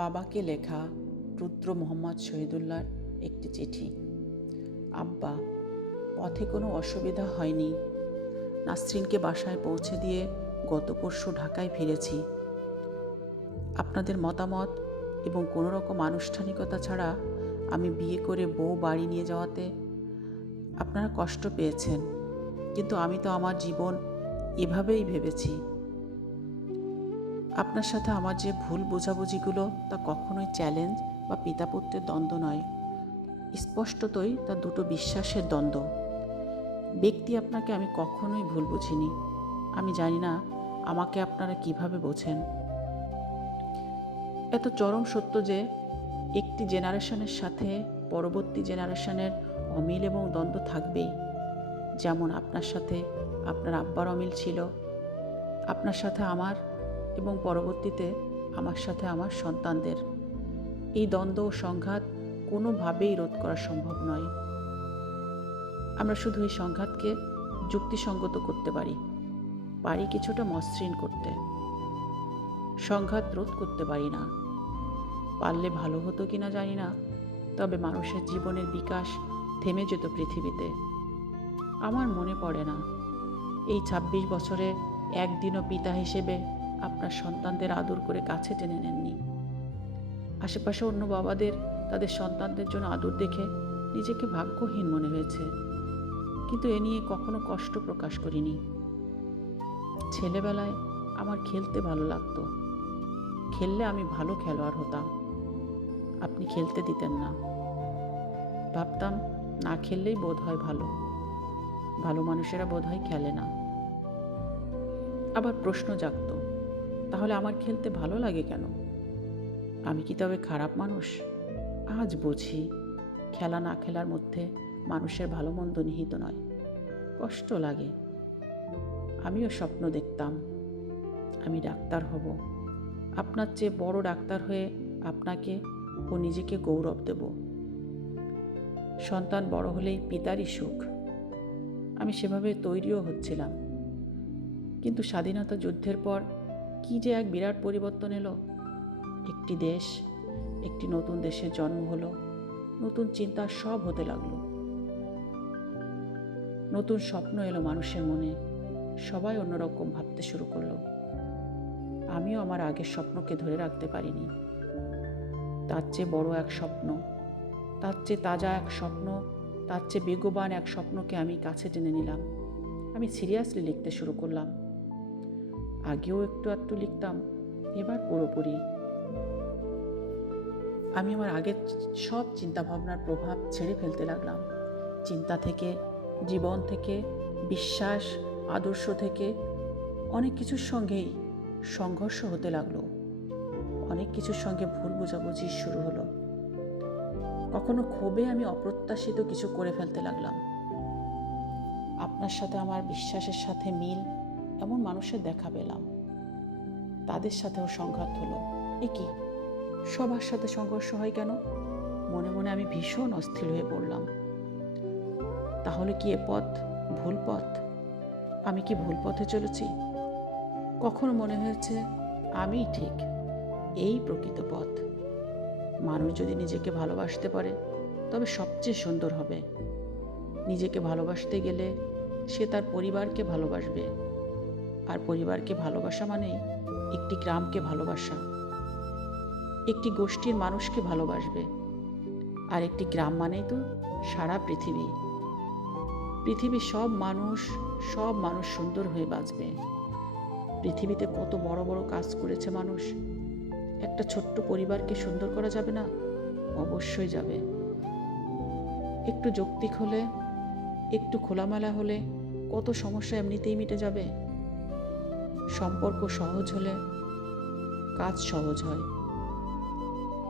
বাবাকে লেখা রুদ্র মোহাম্মদ শহীদুল্লাহর একটি চিঠি। আব্বা, পথে কোনো অসুবিধা হয়নি। নাসরিনকে বাসায় পৌঁছে দিয়ে গত পরশু ঢাকায় ফিরেছি। আপনাদের মতামত এবং কোনো রকম আনুষ্ঠানিকতা ছাড়া আমি বিয়ে করে বউ বাড়ি নিয়ে যাওয়াতে আপনারা কষ্ট পেয়েছেন, কিন্তু আমি তো আমার জীবন এভাবেই ভেবেছি। আপনার সাথে আমার যে ভুল বোঝাবুঝিগুলো তা কখনোই চ্যালেঞ্জ বা পিতাপুত্রের দ্বন্দ্ব নয়, স্পষ্টতই তা দুটো বিশ্বাসের দ্বন্দ্ব। ব্যক্তি আপনাকে আমি কখনোই ভুল বুঝিনি। আমি জানি না আমাকে আপনারা কিভাবে বোঝেন। এত চরম সত্য যে একটি জেনারেশনের সাথে পরবর্তী জেনারেশনের অমিল এবং দ্বন্দ্ব থাকবেই। যেমন আপনার সাথে আপনার আব্বার অমিল ছিল, আপনার সাথে আমার, এবং পরবর্তীতে আমার সাথে আমার সন্তানদের। এই দ্বন্দ্ব ও সংঘাত কোনোভাবেই রোধ করা সম্ভব নয়। আমরা শুধু এই সংঘাতকে যুক্তিসঙ্গত করতে পারি কিছুটা মসৃণ করতে। সংঘাত রোধ করতে পারি না। পারলে ভালো হতো কিনা জানি না, তবে মানুষের জীবনের বিকাশ থেমে যেত পৃথিবীতে। আমার মনে পড়ে না এই ২৬ বছরে একদিনও পিতা হিসেবে আপনার সন্তানদের আদর করে কাছে টেনে নেননি। আশেপাশে অন্য বাবাদের তাদের সন্তানদের জন্য আদর দেখে নিজেকে ভাগ্যহীন মনে হয়েছে, কিন্তু এ নিয়ে কখনো কষ্ট প্রকাশ করিনি। ছেলেবেলায় আমার খেলতে ভালো লাগতো। খেললে আমি ভালো খেলোয়াড় হতাম। আপনি খেলতে দিতেন না। ভাবতাম না খেললেই বোধ হয় ভালো মানুষেরা বোধ হয় খেলে না। আবার প্রশ্ন জাগতো, তাহলে আমার খেলতে ভালো লাগে কেন? আমি কি তবে খারাপ মানুষ? আজ বুঝি খেলা না খেলার মধ্যে মানুষের ভালো মন্দ নিহিত নয়। কষ্ট লাগে। আমিও স্বপ্ন দেখতাম আমি ডাক্তার হব, আপনার চেয়ে বড় ডাক্তার হয়ে আপনাকে ও নিজেকে গৌরব দেব। সন্তান বড় হলেই পিতারই সুখ। আমি সেভাবে তৈরিও হচ্ছিলাম, কিন্তু স্বাধীনতা যুদ্ধের পর কি যে এক বিরাট পরিবর্তন এলো। একটি দেশ, একটি নতুন দেশের জন্ম হলো। নতুন চিন্তা সব হতে লাগলো। নতুন স্বপ্ন এলো মানুষের মনে। সবাই অন্যরকম ভাবতে শুরু করলো। আমিও আমার আগের স্বপ্নকে ধরে রাখতে পারিনি। তার চেয়ে বড় এক স্বপ্ন, তার চেয়ে তাজা এক স্বপ্ন, তার চেয়ে বেগবান এক স্বপ্নকে আমি কাছে টেনে নিলাম। আমি সিরিয়াসলি লিখতে শুরু করলাম। আগেও একটু আধটু লিখতাম, এবার পুরোপুরি। আমি আমার আগের সব চিন্তাভাবনার প্রভাব ছেড়ে ফেলতে লাগলাম। চিন্তা থেকে, জীবন থেকে, বিশ্বাস, আদর্শ থেকে অনেক কিছুর সঙ্গেই সংঘর্ষ হতে লাগলো। অনেক কিছুর সঙ্গে ভুল বোঝাবুঝি শুরু হলো। কখনো ক্ষোভে আমি অপ্রত্যাশিত কিছু করে ফেলতে লাগলাম। আপনার সাথে আমার বিশ্বাসের সাথে মিল এমন মানুষের দেখা পেলাম। তাদের সাথেও সংঘাত হলো। এ কি, সবার সাথে সংঘর্ষ হয় কেন? মনে মনে আমি ভীষণ অস্থির হয়ে পড়লাম। তাহলে কি এ পথ ভুল পথ? আমি কি ভুল পথে চলেছি? কখনো মনে হয়েছে আমিই ঠিক, এই প্রকৃত পথ। মানুষ যদি নিজেকে ভালোবাসতে পারে তবে সবচেয়ে সুন্দর হবে। নিজেকে ভালোবাসতে গেলে সে তার পরিবারকে ভালোবাসবে, আর পরিবারকে ভালোবাসা মানেই একটি গ্রামকে ভালোবাসা, একটি গোষ্ঠীর মানুষকে ভালোবাসবে। আর একটি গ্রাম মানেই তো সারা পৃথিবী। পৃথিবীর সব মানুষ সুন্দর হয়ে বাঁচবে। পৃথিবীতে কত বড় বড় কাজ করেছে মানুষ। একটা ছোট্ট পরিবারকে সুন্দর করা যাবে না? অবশ্যই যাবে। একটু যৌক্তিক হলে, একটু খোলামেলা হলে কত সমস্যা এমনিতেই মিটে যাবে। সম্পর্ক সহজ হলে কাজ সহজ হয়।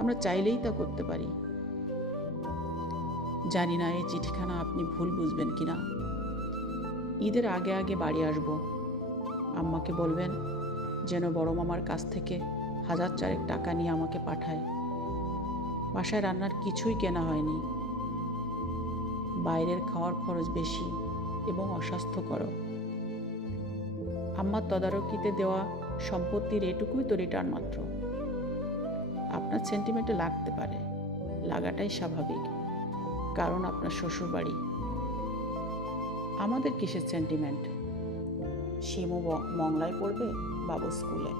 আমরা চাইলেই তা করতে পারি। জানি না এই চিঠিখানা আপনি ভুল বুঝবেন কিনা। ঈদের আগে আগে বাড়ি আসব। আম্মাকে বলবেন যেন বড় মামার কাছ থেকে ১,০০০ টাকা নিয়ে আমাকে পাঠায়। বাসায় রান্নার কিছুই কেনা হয়নি। বাইরের খাওয়ার খরচ বেশি এবং অস্বাস্থ্যকর। আম্মার তদারকিতে দেওয়া সম্পত্তির এটুকুই তো রিটার্ন মাত্র। আপনার সেন্টিমেন্টে লাগতে পারে, লাগাটাই স্বাভাবিক, কারণ আপনার শ্বশুরবাড়ি। আমাদের কিসের সেন্টিমেন্ট? শিমু মংলায় পড়বে, বাবু স্কুলে।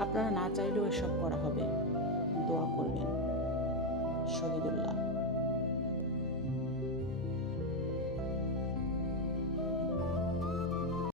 আপনারা না চাইলেও এসব করা হবে। দোয়া করবেন। শহীদুল্লাহ।